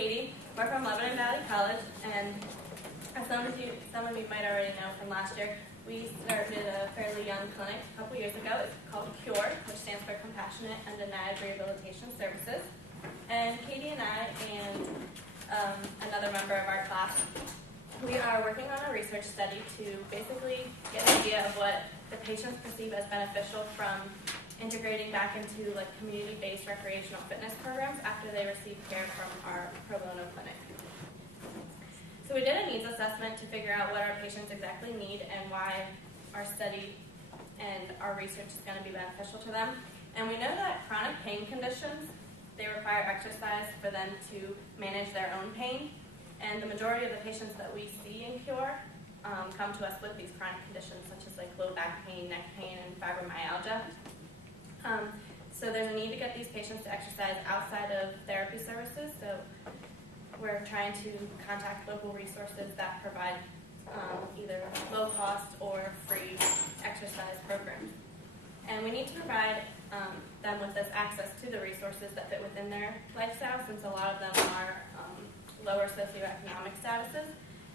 Katie. We're from Lebanon Valley College, and as some of you might already know from last year, we started a fairly young clinic a couple years ago. It's called CURE, which stands for Compassionate and Denied Rehabilitation Services. And Katie and I and another member of our class, we are working on a research study to basically get an idea of what the patients perceive as beneficial from integrating back into like community-based recreational fitness programs after they receive care from our pro bono clinic. So we did a needs assessment to figure out what our patients exactly need and why our study and our research is going to be beneficial to them. And we know that chronic pain conditions, they require exercise for them to manage their own pain. And the majority of the patients that we see in CURE come to us with these chronic conditions such as like low back pain, neck pain, and fibromyalgia. So there's a need to get these patients to exercise outside of therapy services. So we're trying to contact local resources that provide either low cost or free exercise programs. And we need to provide them with this access to the resources that fit within their lifestyle, since a lot of them are lower socioeconomic statuses,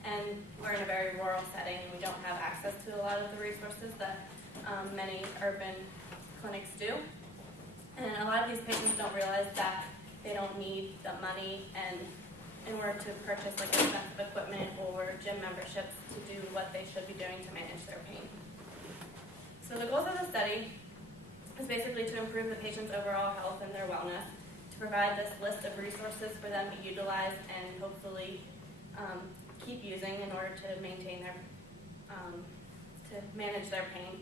and we're in a very rural setting and we don't have access to a lot of the resources that many urban clinics do. And a lot of these patients don't realize that they don't need the money and in order to purchase like expensive equipment or gym memberships to do what they should be doing to manage their pain. So the goals of the study is basically to improve the patient's overall health and their wellness, to provide this list of resources for them to utilize and hopefully keep using in order to maintain their, to manage their pain.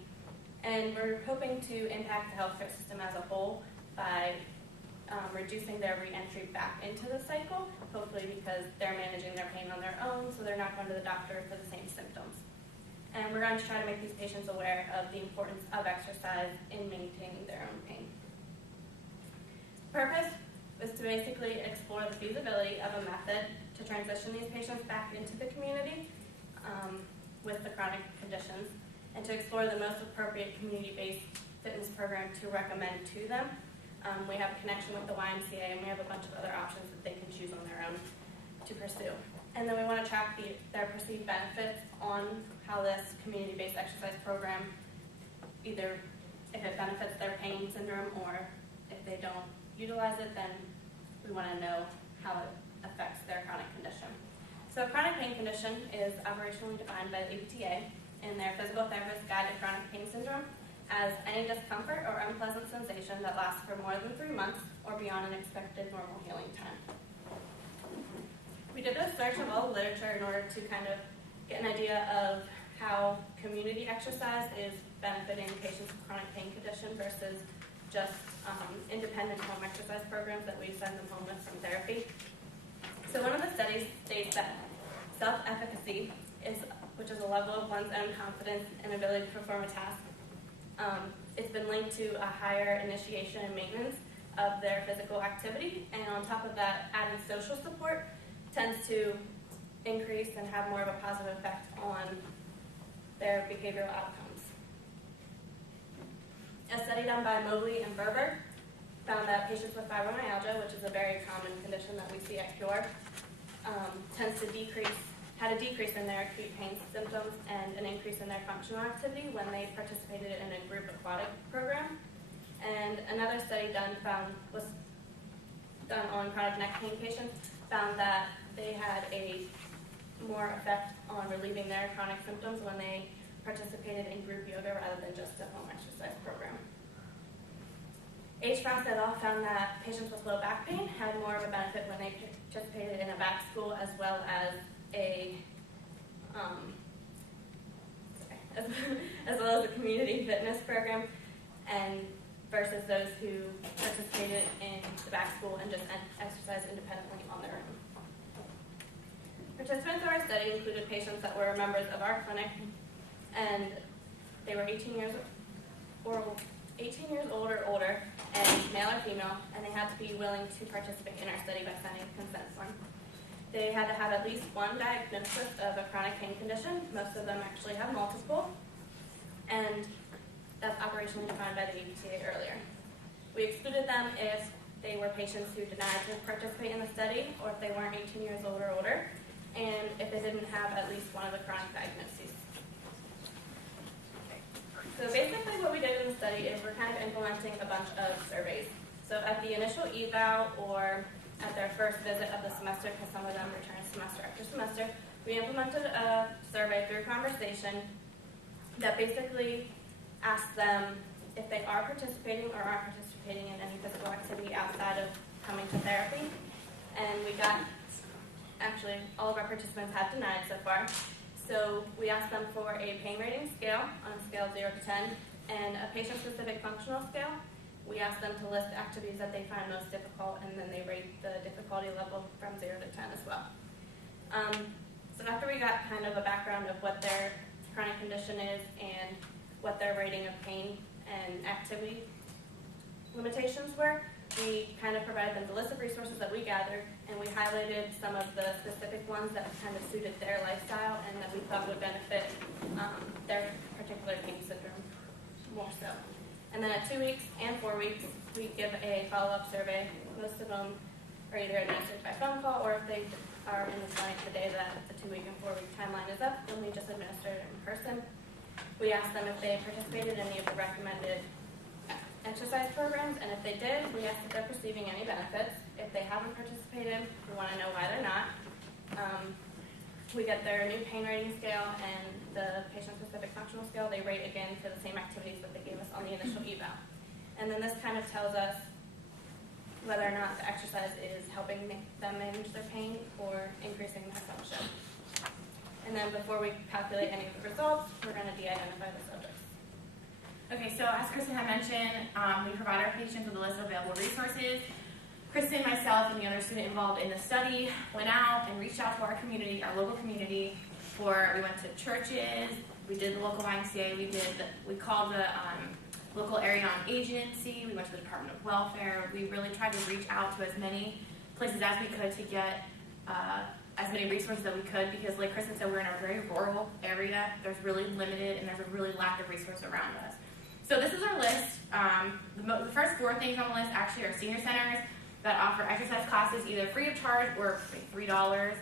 And we're hoping to impact the healthcare system as a whole by reducing their re-entry back into the cycle, hopefully because they're managing their pain on their own, so they're not going to the doctor for the same symptoms. And we're going to try to make these patients aware of the importance of exercise in maintaining their own pain. Purpose is to basically explore the feasibility of a method to transition these patients back into the community with the chronic conditions, and to explore the most appropriate community-based fitness program to recommend to them. We have a connection with the YMCA, and we have a bunch of other options that they can choose on their own to pursue. And then we want to track their perceived benefits on how this community-based exercise program, either if it benefits their pain syndrome or if they don't utilize it, then we want to know how it affects their chronic condition. So a chronic pain condition is operationally defined by the APTA in their Physical Therapist Guide to Chronic Pain Syndrome as any discomfort or unpleasant sensation that lasts for more than 3 months or beyond an expected normal healing time. We did a search of all the literature in order to kind of get an idea of how community exercise is benefiting patients with chronic pain condition versus just independent home exercise programs that we send them home with from therapy. So one of the studies states that self-efficacy, which is a level of one's own confidence and ability to perform a task, it's been linked to a higher initiation and maintenance of their physical activity, and on top of that, added social support tends to increase and have more of a positive effect on their behavioral outcomes. A study done by Mobley and Berber found that patients with fibromyalgia, which is a very common condition that we see at CURE, had a decrease in their acute pain symptoms and an increase in their functional activity when they participated in a group aquatic program. And another study was done on chronic neck pain patients found that they had a more effect on relieving their chronic symptoms when they participated in group yoga rather than just a home exercise program. H. Frost et al. Found that patients with low back pain had more of a benefit when they participated in a back school as well as a community fitness program, and versus those who participated in the back school and just exercised independently on their own. Participants of our study included patients that were members of our clinic, and they were 18 years old or older, and male or female, and they had to be willing to participate in our study by signing a consent form. They had to have at least one diagnosis of a chronic pain condition. Most of them actually have multiple, and that's operationally defined by the APTA earlier. We excluded them if they were patients who denied to participate in the study, or if they weren't 18 years old or older, and if they didn't have at least one of the chronic diagnoses. So basically what we did in the study is we're kind of implementing a bunch of surveys. So at the initial eval or at their first visit of the semester, because some of them return semester after semester, we implemented a survey through conversation that basically asked them if they are participating or aren't participating in any physical activity outside of coming to therapy. And we got, actually, all of our participants have denied so far. So we asked them for a pain rating scale on a scale of 0 to 10 and a patient-specific functional scale. We asked them to list activities that they find most difficult, and then they rate the difficulty level from 0 to 10 as well. So after we got kind of a background of what their chronic condition is and what their rating of pain and activity limitations were, we kind of provided them the list of resources that we gathered, and we highlighted some of the specific ones that kind of suited their lifestyle and that we thought would benefit their particular pain syndrome more so. And then at 2 weeks and 4 weeks, we give a follow-up survey. Most of them are either administered by phone call, or if they are in the clinic the day that the 2 week and 4 week timeline is up, then we just administer it in person. We ask them if they participated in any of the recommended exercise programs, and if they did, we ask if they're receiving any benefits. If they haven't participated, we want to know why they're not. We get their new pain rating scale and the patient-specific functional scale. They rate again for the same activities that they gave us on the initial eval. And then this kind of tells us whether or not the exercise is helping them manage their pain or increasing their function. And then before we calculate any of the results, we're going to de-identify the subjects. Okay, so as Kristen had mentioned, we provide our patients with a list of available resources. Kristen, myself, and the other student involved in the study went out and reached out to our community, our local community. We went to churches, we did the local YMCA, we called the local area on agency, we went to the Department of Welfare. We really tried to reach out to as many places as we could to get as many resources that we could, because like Kristen said, we're in a very rural area. There's really limited and there's a really lack of resources around us. So this is our list. The first 4 things on the list actually are senior centers that offer exercise classes either free of charge or $3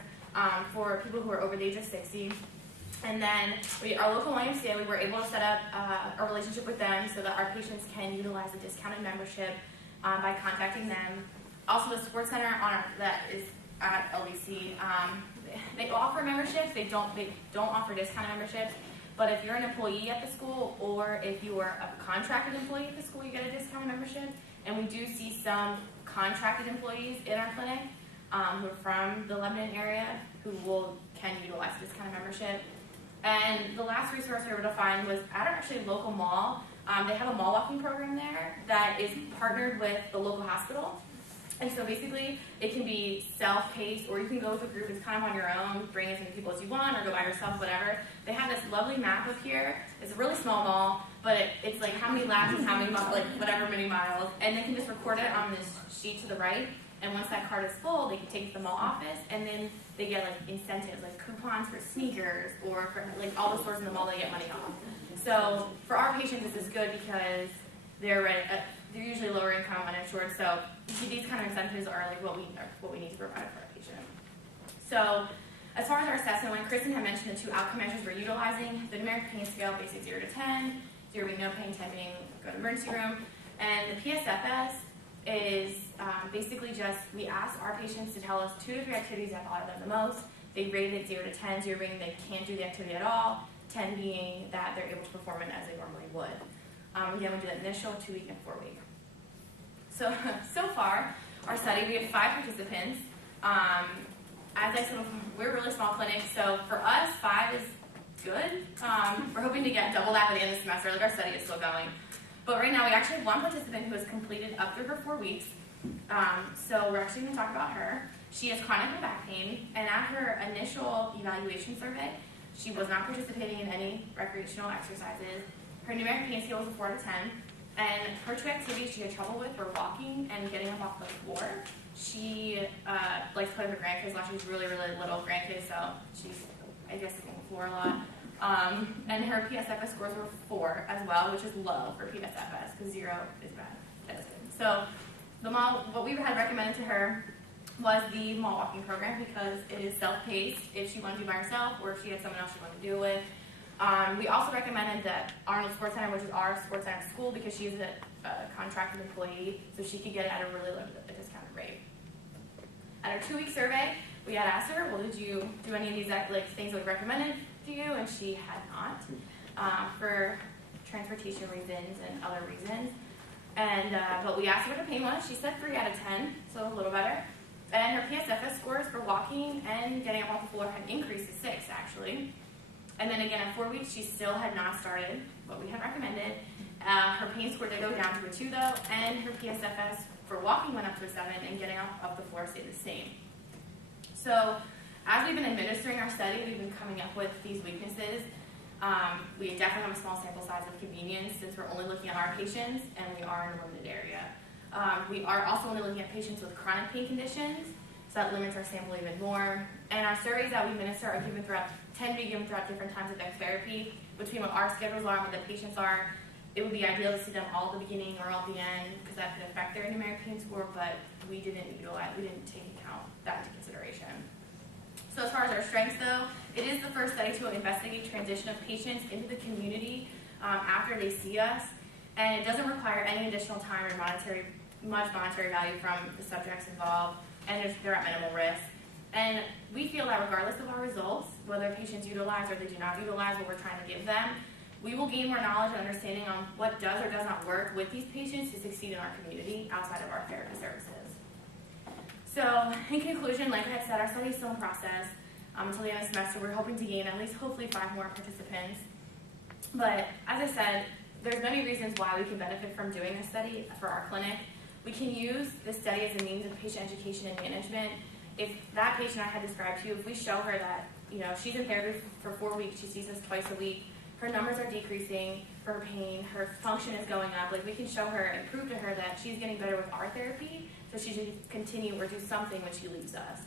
for people who are over the age of 60. And then our local YMCA, we were able to set up a relationship with them so that our patients can utilize a discounted membership by contacting them. Also, the sports center that is at LBC, they offer memberships. They don't offer discounted memberships. But if you're an employee at the school, or if you are a contracted employee at the school, you get a discounted membership. And we do see some contracted employees in our clinic who are from the Lebanon area who can utilize a discounted membership. And the last resource we were able to find was at our actually local mall. They have a mall walking program there that is partnered with the local hospital. And so basically, it can be self-paced, or you can go with a group. It's kind of on your own, bring as many people as you want, or go by yourself, whatever. They have this lovely map up here. It's a really small mall, but it's like how many laps and how many miles, like whatever many miles. And they can just record it on this sheet to the right. And once that card is full, they can take it to the mall office, and then they get like incentives, like coupons for sneakers, or for like all the stores in the mall, they get money off. So for our patients, this is good because they're usually lower income, uninsured. So these kind of incentives are like what we need to provide for our patient. So as far as our assessment, when Kristen had mentioned the 2 outcome measures we're utilizing, the numeric pain scale, basically 0 to 10, 0 being no pain, 10 being go to the emergency room, and the PSFS is basically just we ask our patients to tell us 2 to 3 activities that bother them the most. They rated it 0 to 10, 0 being they can't do the activity at all, 10 being that they're able to perform it as they normally would. Again, we do that initial, 2 week, and 4 week. So far, our study, we have 5 participants. As I said, we're a really small clinic, so for us, 5 is good. We're hoping to get double that by the end of the semester. Like, our study is still going. But right now, we actually have 1 participant who has completed up through her 4 weeks. So we're actually going to talk about her. She has chronic low back pain, and at her initial evaluation survey, she was not participating in any recreational exercises. Her numeric pain scale was a 4 to 10. And her 2 activities she had trouble with were walking and getting up off the floor. She likes to play with her grandkids. Well, she's really, really little grandkids, so she's, I guess, on the floor a lot. And her PSFS scores were 4 as well, which is low for PSFS, because 0 is bad. That is good. So what we had recommended to her was the mall walking program because it is self-paced if she wanted to do by herself or if she had someone else she wanted to do it with. We also recommended that Arnold Sports Center, which is our sports center school, because she is a contracted employee, so she could get it at a really low, a discounted rate. At our 2-week survey, we had asked her, well, did you do any of these things that we recommended to you? And she had not, for transportation reasons and other reasons. And but we asked her what her pain was. She said 3 out of 10, so a little better. And her PSFS scores for walking and getting up off the floor had increased to 6, actually. And then again, at 4 weeks, she still had not started what we had recommended. Her pain score did go down to a 2, though, and her PSFS for walking went up to a 7, and getting off the floor stayed the same. So as we've been administering our study, we've been coming up with these weaknesses. We definitely have a small sample size of convenience since we're only looking at our patients, and we are in a limited area. We are also only looking at patients with chronic pain conditions, so that limits our sample even more. And our surveys that we administer are tend to be given throughout different times of their therapy. Between what our schedules are and what the patients are, it would be ideal to see them all at the beginning or all at the end because that could affect their numeric pain score, but we didn't take account that into consideration. So as far as our strengths though, it is the first study to investigate transition of patients into the community after they see us, and it doesn't require any additional time or much monetary value from the subjects involved, and they're at minimal risk. And we feel that regardless of our results, whether patients utilize or they do not utilize what we're trying to give them, we will gain more knowledge and understanding on what does or does not work with these patients to succeed in our community outside of our therapy services. So in conclusion, like I had said, our study is still in process. Until the end of the semester, we're hoping to gain at least hopefully 5 more participants. But as I said, there's many reasons why we can benefit from doing this study for our clinic. We can use this study as a means of patient education and management. If that patient I had described to you, if we show her that she's in therapy for 4 weeks, she sees us twice a week, her numbers are decreasing for her pain, her function is going up, we can show her and prove to her that she's getting better with our therapy, so she should continue or do something when she leaves us.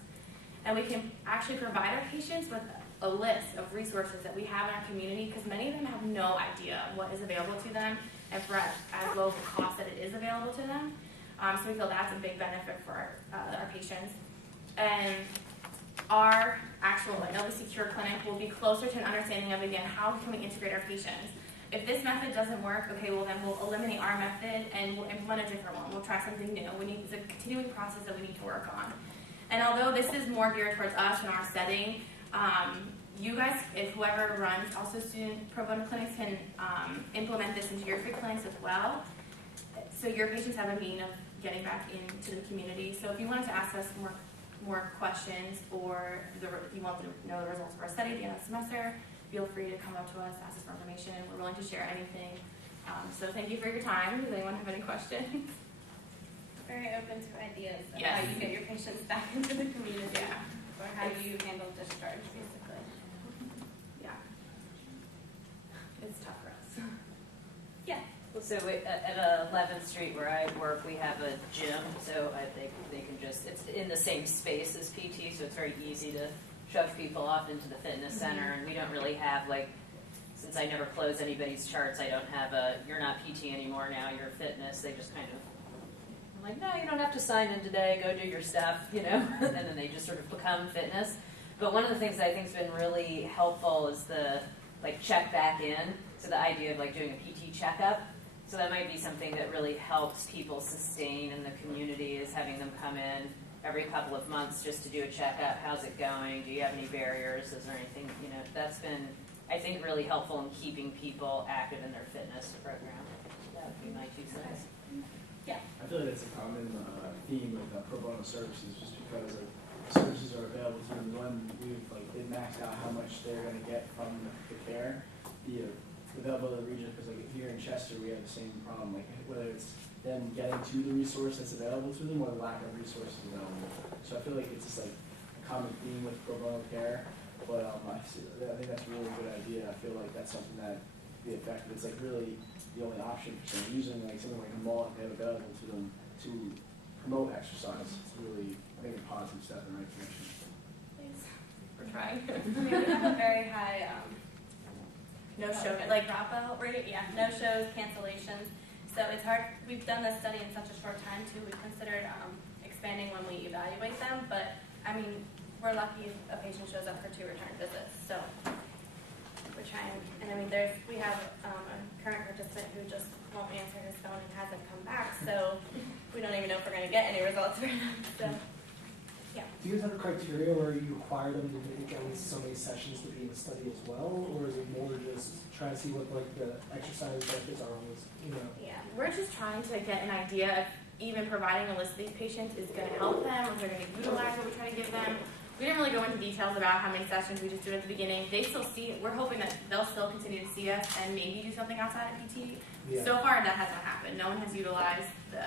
And we can actually provide our patients with a list of resources that we have in our community because many of them have no idea what is available to them and for as low of a cost that it is available to them. So we feel that's a big benefit for our patients. And our actual Nova Secure Clinic will be closer to an understanding of, again, how can we integrate our patients. If this method doesn't work, okay, well then we'll eliminate our method and we'll implement a different one. We'll try something new. It's a continuing process that we need to work on. And although this is more geared towards us in our setting, you guys, if whoever runs also student pro bono clinics can implement this into your free clinics as well. So your patients have a means of getting back into the community. So if you wanted to ask us more questions or you want to know the results of our study at the end of the semester, feel free to come up to us, ask us for information. We're willing to share anything. So thank you for your time. Does anyone have any questions? Very open to ideas of Yes. how you get your patients back into the community. Yeah. Or how you handle discharge, basically. Yeah. It's tough for us. Yeah. So at 11th Street where I work, we have a gym, so they can just, it's in the same space as PT, so it's very easy to shove people off into the fitness center, and we don't really have, since I never close anybody's charts, I don't have you're not PT anymore now, you're fitness. They just kind of, I'm like, no, you don't have to sign in today, go do your stuff, and then they just sort of become fitness. But one of the things that I think has been really helpful is the, check back in, so the idea of, doing a PT checkup. So that might be something that really helps people sustain in the community, is having them come in every couple of months just to do a checkup. How's it going? Do you have any barriers? Is there anything, that's been, I think, really helpful in keeping people active in their fitness program. That would be my 2 cents. Yeah. I feel like that's a common theme with pro bono services, just because services are available to them. When they maxed out how much they're going to get from the care, the available to the region, because here in Chester we have the same problem, whether it's them getting to the resource that's available to them or the lack of resources available. So I feel like it's just a common theme with pro bono care, but I think that's a really good idea. I feel like that's something that be effective. It's really the only option for someone using something like a mall that they have available to them to promote exercise. It's really, I think, a positive step in the right direction. Thanks. We're trying. We have a very high No show. dropout rate. Yeah, no shows, cancellations. So it's hard, we've done this study in such a short time too, we've considered expanding when we evaluate them, but I mean, we're lucky if a patient shows up for 2 return visits, so we're trying, and I mean, we have a current participant who just won't answer his phone and hasn't come back, so we don't even know if we're going to get any results for him, so. Do you guys have a criteria where you require them to take at least so many sessions to be in the study as well, or is it more just trying to see what like the exercise benefits are on this? Yeah, we're just trying to get an idea of even providing a list of these patients is going to help them, if they're going to utilize what we try to give them. We didn't really go into details about how many sessions we just do at the beginning. They still see it. We're hoping that they'll still continue to see us and maybe do something outside of PT. Yeah. So far, that hasn't happened. No one has utilized the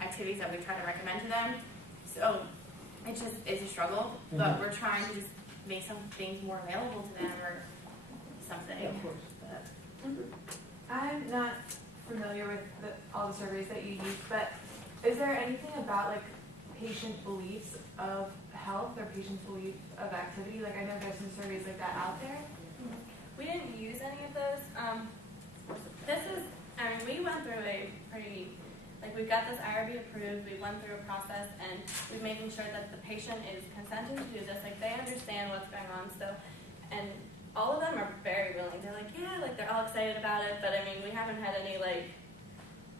activities that we try to recommend to them. So it's a struggle, but we're trying to just make some things more available to them or something. Yeah, of course. I'm not familiar with all the surveys that you use, but is there anything about like patient beliefs of health or patient's belief of activity? Like I know there's some surveys like that out there. We didn't use any of those. We went through a pretty, we've got this IRB approved, we went through a process, and we're making sure that the patient is consenting to do this, they understand what's going on, and all of them are very willing. They're like, yeah, they're all excited about it, but I mean, we haven't had any,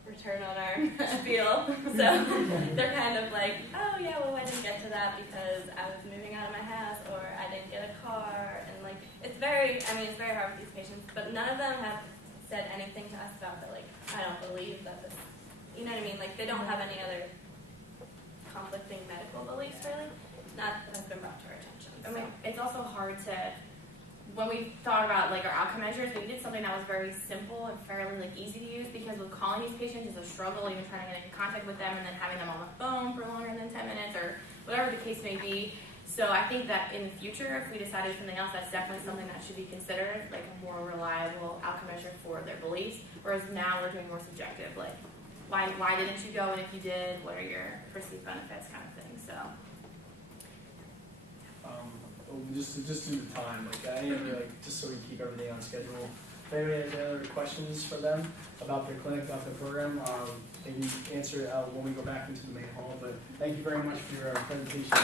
return on our spiel, so they're kind of like, oh yeah, well I didn't get to that because I was moving out of my house, or I didn't get a car, and it's very hard with these patients, but none of them have said anything to us about that, I don't believe that this, you know what I mean, they don't have any other conflicting medical beliefs, really, not that has been brought to our attention. I mean, it's also hard to, when we thought about our outcome measures, we did something that was very simple and fairly easy to use, because with calling these patients is a struggle, even trying to get in contact with them and then having them on the phone for longer than 10 minutes or whatever the case may be. So I think that in the future, if we decided something else, that's definitely something that should be considered, a more reliable outcome measure for their beliefs. Whereas now we're doing more subjective, why didn't you go, and if you did, what are your perceived benefits, kind of thing. So. Just due to time, just so we keep everything on schedule. If anybody has any other questions for them about their clinic, about their program, they can answer it when we go back into the main hall. But thank you very much for your presentation.